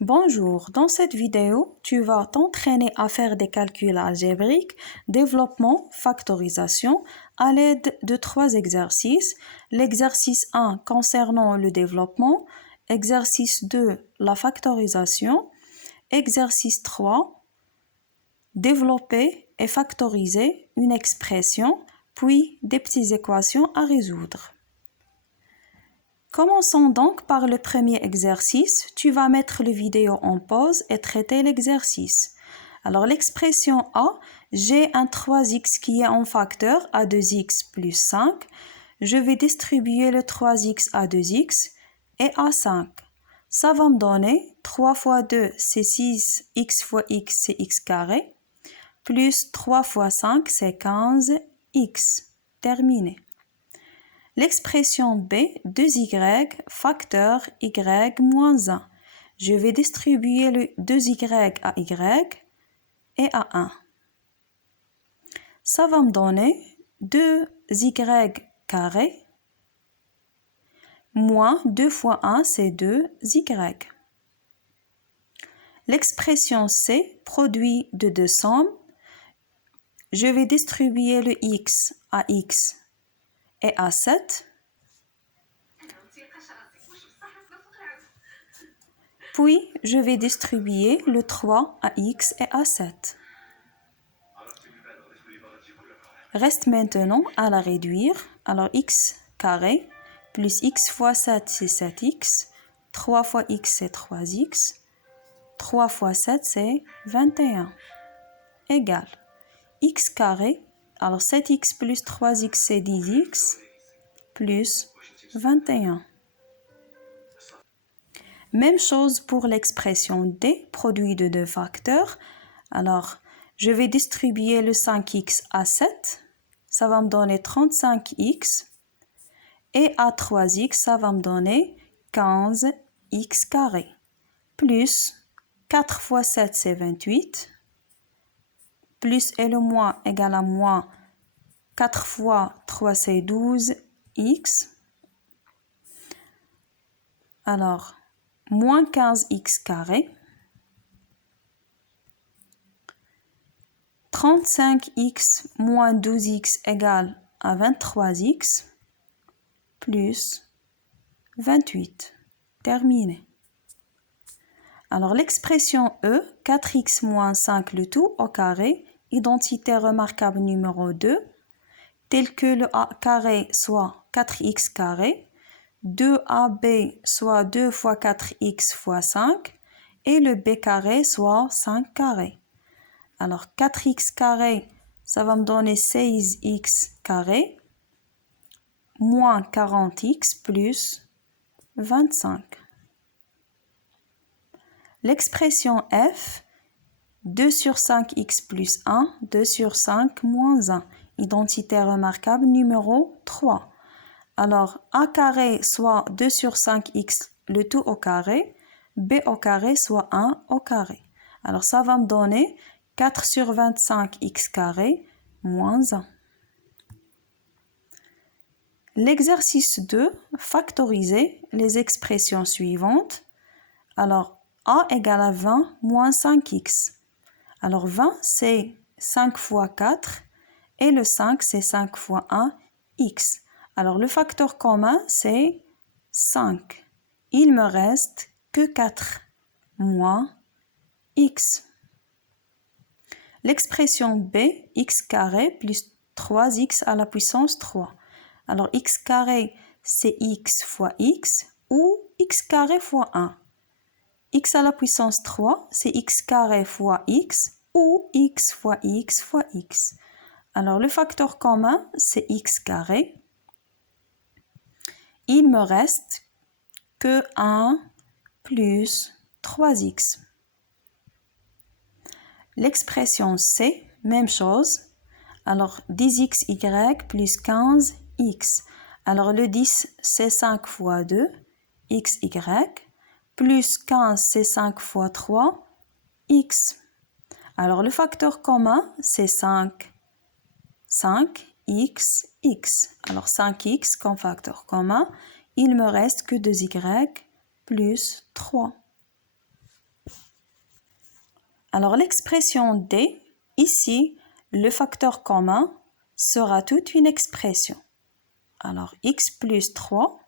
Bonjour, dans cette vidéo, tu vas t'entraîner à faire des calculs algébriques, développement, factorisation à l'aide de 3 exercices. L'exercice 1 concernant le développement, exercice 2 la factorisation, exercice 3 développer et factoriser une expression, puis des petites équations à résoudre. Commençons donc par le premier exercice. Tu vas mettre la vidéo en pause et traiter l'exercice. Alors l'expression A, j'ai un 3x qui est en facteur à 2x plus 5. Je vais distribuer le 3x à 2x et à 5. Ça va me donner 3 fois 2, c'est 6, x fois x, c'est x carré, plus 3 fois 5, c'est 15x. Terminé. L'expression B, 2y facteur y moins 1. Je vais distribuer le 2y à y et à 1. Ça va me donner 2y carré moins 2 fois 1, c'est 2y. L'expression C, produit de deux sommes. Je vais distribuer le x à x et à 7. Puis, je vais distribuer le 3 à x et à 7. Reste maintenant à la réduire. Alors, x carré plus x fois 7, c'est 7x. 3 fois x, c'est 3x. 3 fois 7, c'est 21. Égal. X carré, alors 7x plus 3x, c'est 10x. Plus 21. Même chose pour l'expression D, produit de deux facteurs. Alors, je vais distribuer le 5x à 7. Ça va me donner 35x. Et à 3x, ça va me donner 15x carré. Plus 4 fois 7, c'est 28. Plus et le moins égale à moins. 4 fois 3, c'est 12x. Alors, moins 15x carré. 35x moins 12x égale à 23x. Plus 28. Terminé. Alors, l'expression E, 4x moins 5 le tout au carré, identité remarquable numéro 2, tel que le A carré soit 4x carré, 2AB soit 2 fois 4x fois 5, et le B carré soit 5 carré. Alors, 4x carré, ça va me donner 16x carré, moins 40x plus 25. L'expression F, 2 sur 5x plus 1, 2 sur 5 moins 1. Identité remarquable numéro 3. Alors, A carré soit 2 sur 5x le tout au carré, B au carré soit 1 au carré. Alors, ça va me donner 4 sur 25x carré moins 1. L'exercice 2, factoriser les expressions suivantes. Alors, A égale à 20 moins 5x. Alors, 20, c'est 5 fois 4 et le 5, c'est 5 fois 1, x. Alors, le facteur commun, c'est 5. Il me reste que 4 moins x. L'expression B, x carré plus 3x à la puissance 3. Alors, x carré, c'est x fois x ou x carré fois 1. X à la puissance 3, c'est x carré fois x ou x fois x fois x. Alors, le facteur commun, c'est x carré. Il me reste que 1 plus 3x. L'expression C, même chose. Alors, 10xy plus 15x. Alors, le 10, c'est 5 fois 2, xy. Plus 15, c'est 5 fois 3, x. Alors, le facteur commun, c'est 5. 5x, x. Alors, 5x comme facteur commun. Il me reste que 2y plus 3. Alors l'expression D, ici, le facteur commun sera toute une expression. Alors x plus 3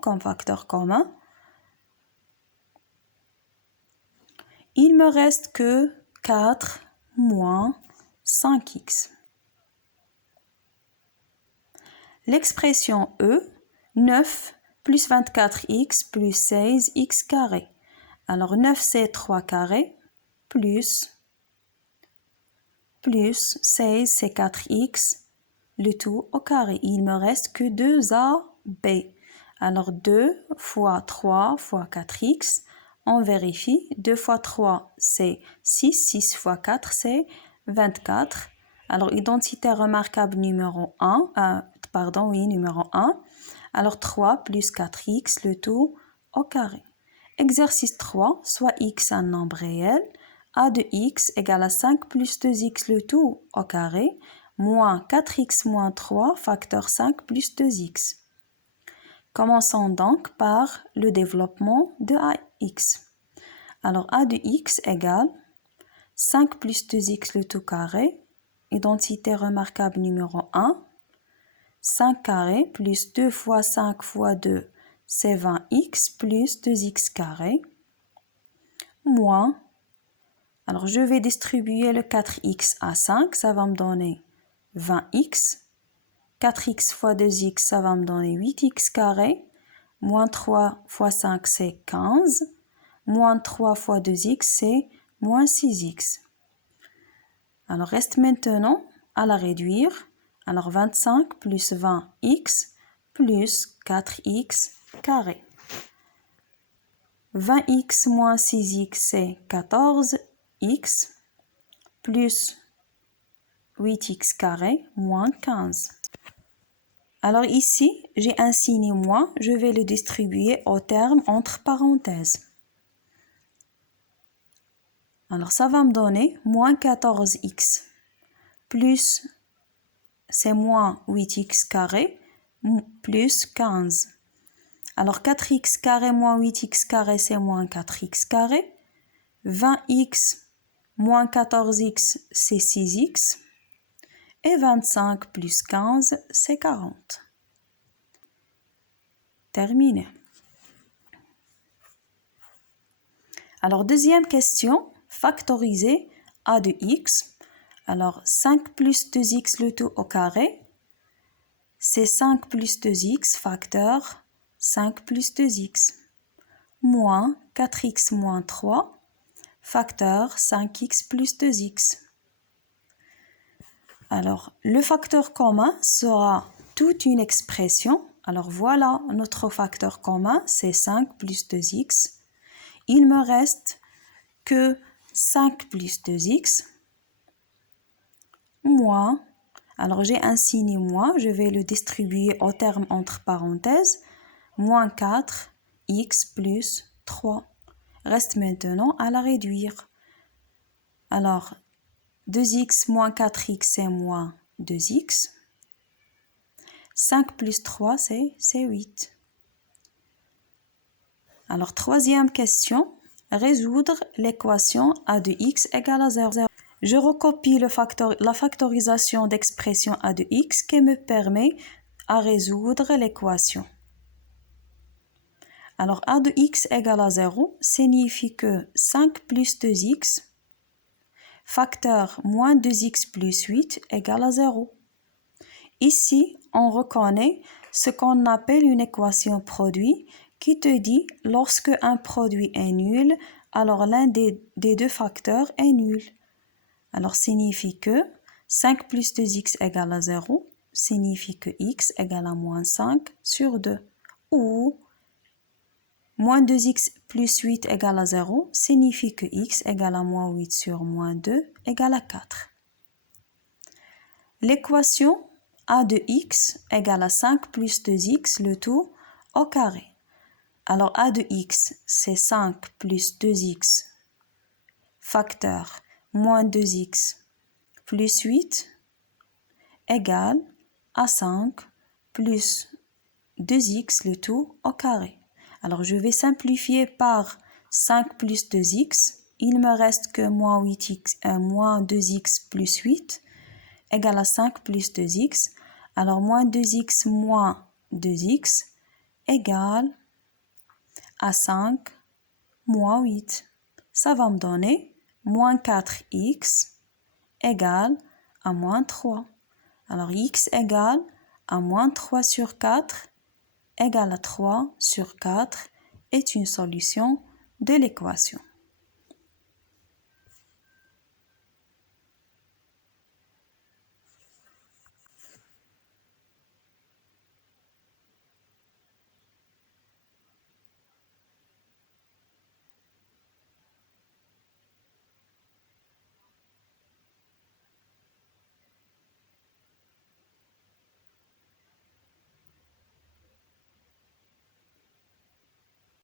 comme facteur commun. Il me reste que 4 moins 5x. L'expression E, 9 plus 24x plus 16x carré. Alors 9 c'est 3 carré plus 16 c'est 4x, le tout au carré. Il me reste que 2AB. Alors 2 fois 3 fois 4x, on vérifie. 2 fois 3 c'est 6, 6 fois 4 c'est 24. Alors identité remarquable numéro 1, numéro 1. Alors 3 plus 4x, le tout au carré. Exercice 3, soit x un nombre réel, a de x égale à 5 plus 2x le tout au carré, moins 4x moins 3, facteur 5 plus 2x. Commençons donc par le développement de ax. Alors a de x égale 5 plus 2x le tout carré, identité remarquable numéro 1, 5 carré plus 2 fois 5 fois 2, c'est 20x plus 2x carré, moins, alors je vais distribuer le 4x à 5, ça va me donner 20x, 4x fois 2x, ça va me donner 8x carré, moins 3 fois 5, c'est 15, moins 3 fois 2x, c'est moins 6x. Alors reste maintenant à la réduire. Alors 25 plus 20x plus 4x carré. 20x moins 6x, c'est 14x plus 8x carré moins 15. Alors ici, j'ai un signe moins, je vais le distribuer au terme entre parenthèses. Alors ça va me donner moins 14x plus, c'est moins 8x carré plus 15. Alors 4x carré moins 8x carré, c'est moins 4x carré. 20x moins 14x, c'est 6x. Et 25 plus 15, c'est 40. Terminé. Alors deuxième question, factoriser a de x. Alors 5 plus 2x le tout au carré, c'est 5 plus 2x facteur 5 plus 2x, moins 4x moins 3, facteur 5x plus 2x. Alors, le facteur commun sera toute une expression. Alors voilà, notre facteur commun, c'est 5 plus 2x. Il me reste que 5 plus 2x, moins, alors j'ai un signe moins, je vais le distribuer au terme entre parenthèses, moins 4x plus 3. Reste maintenant à la réduire. Alors, 2x moins 4x, c'est moins 2x. 5 plus 3, c'est 8. Alors, troisième question, résoudre l'équation a de x égale à 0. Je recopie la factorisation d'expression a de x qui me permet à résoudre l'équation. Alors, a de x égale à 0 signifie que 5 plus 2x facteur moins 2x plus 8 égale à 0. Ici, on reconnaît ce qu'on appelle une équation produit qui te dit lorsque un produit est nul, alors l'un des deux facteurs est nul. Alors, signifie que 5 plus 2x égale à 0 signifie que x égale à moins 5 sur 2. Ou moins 2x plus 8 égale à 0 signifie que x égale à moins 8 sur moins 2 égale à 4. L'équation a de x égale à 5 plus 2x le tout au carré. Alors a de x, c'est 5 plus 2x facteur moins 2x plus 8 égale à 5 plus 2x le tout au carré. Alors je vais simplifier par 5 plus 2x. il me reste que moins 2x plus 8 égale à 5 plus 2x. Alors, moins 2x moins 2x égale à 5 moins 8. Ça va me donner moins 4x égale à moins 3. Alors, x égale à moins 3 sur 4 égale à 3 sur 4 est une solution de l'équation.